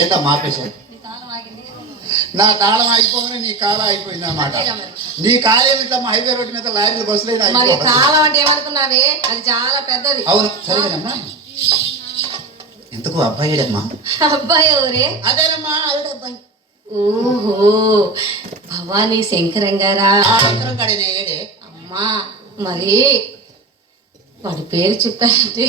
ఏంటో మాపేశాడు నా తాళం ఆగిపోగానే నీ కాలం అయిపోయింది అన్నమాట. నీ కాలేమి ఇట్లా హైవే రోడ్డు మీద లారీలు బస్సులు తాళం అంటే ఏమనుకున్నావే, అది చాలా పెద్దది. అవును సరేనమ్మా. ఎంతకు అబ్బాయిడమ్మా? అబ్బాయి ఎవరే? అదేనమ్మా ఆవిడ అబ్బాయి. ఓహో భవానీ శంకరం గారా? శంకరం గాడేనే ఏడే. అమ్మా మరి వాడి పేరు చెప్పారంటే